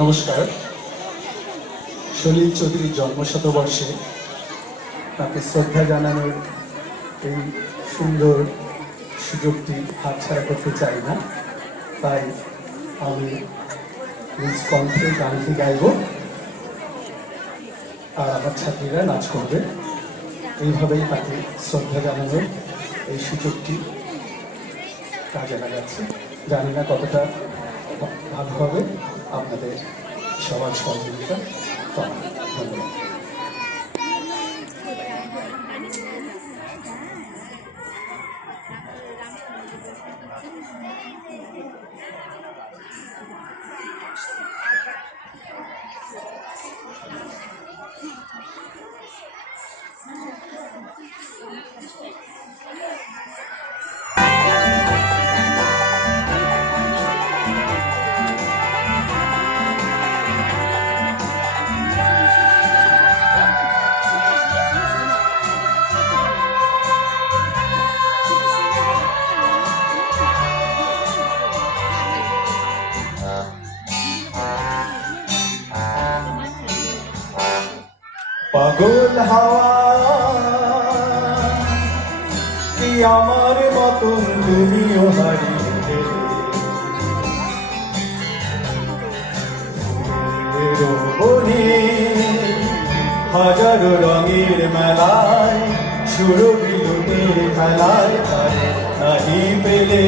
নমস্কার। সলিল চৌধুরীর জন্মশতবর্ষে তাকে শ্রদ্ধা জানানোর এই সুন্দর সুযোগটি হাতছাড়া করতে চাই না, তাই আমি নিজ কণ্ঠে গানটি গাইব আর আমার ছাত্রীরা নাচ করবে। এইভাবেই তাকে শ্রদ্ধা জানানোর এই সুযোগটি কাজে লাগাচ্ছে। জানি না কতটা ভালো হবে, আপনাদের সবার সহযোগিতা পাবেন। ধন্যবাদ। পাগল হাওয়া কি আমার মতন তুমিও হারিয়ে বনে হাজারো রঙের মেলায় সুরবিলুটের খেলায় তারে নাহি পেলে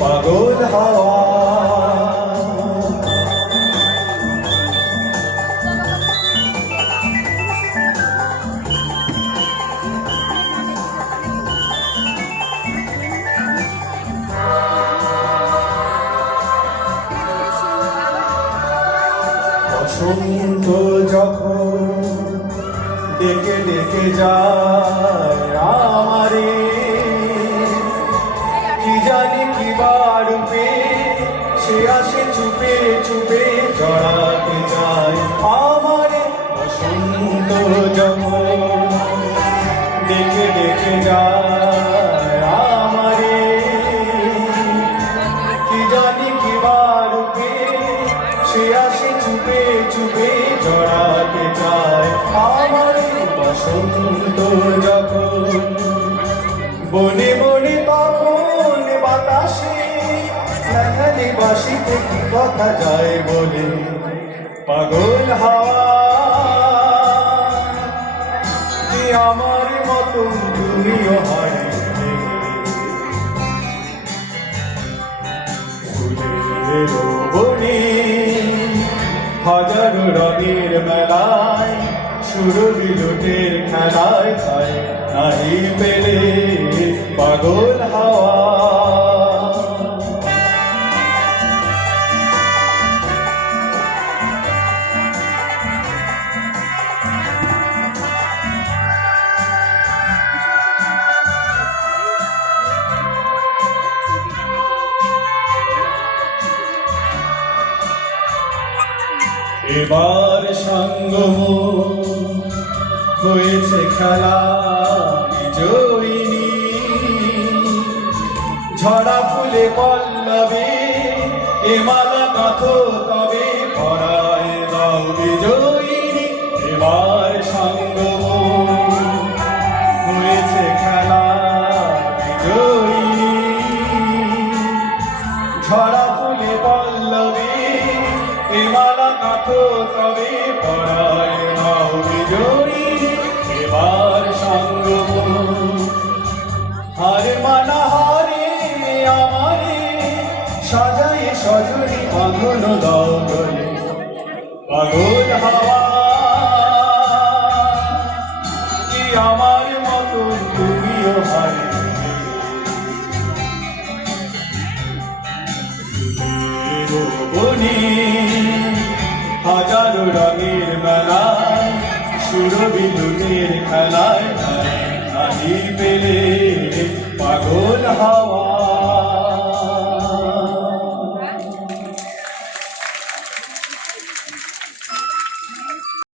পাগল হাওয়া। বসন্ত যখন ডেকে ডেকে যায় আমারে, কি জানি কি রূপে সে আসে চুপে চুপে জড়াতে যায় আমারে। বসন্ত যখন ডেকে ডেকে যায় আমারে, কি জানি কি রূপে সে আসে চুপে চুপে জড়াতে চায় আমার। বসন্ত যখন বনে বনে তখন বাতাসে মেঘালি বাসিতে কি কথা যায় বলে পাগল হাওয়া যে আমার মতন তুমিও হারিয়ে ফুলের বনে হাজারো রঙের মেলায় সুরবিলুটের খেলায় তাই নাহি পেলে পাগল হাওয়া। এবার সঙ্গম হয়েছে খেলা বিজয়িনী, ঝরা ফুলে পল্লবে এ মালা কথ তবে পরায় দাও বিজয়িনী। এবার সঙ্গম হয়েছে খেলা বিজয়িনী, ঝরা ফুলে পল্লবে এ মালা কথ তবে পরায় দাও বিজয়িনী। এবার সঙ্গম হারে মানা হারে আমারে সাজায় সজনী বাঁধন দাও গলে পাগল হাওয়া কি আমার মতন তুমিও হারিয়ে বনে হাজারো রঙের মেলায় সুরবিলুটের খেলায় নাহি পেলে পাগল হাওয়া।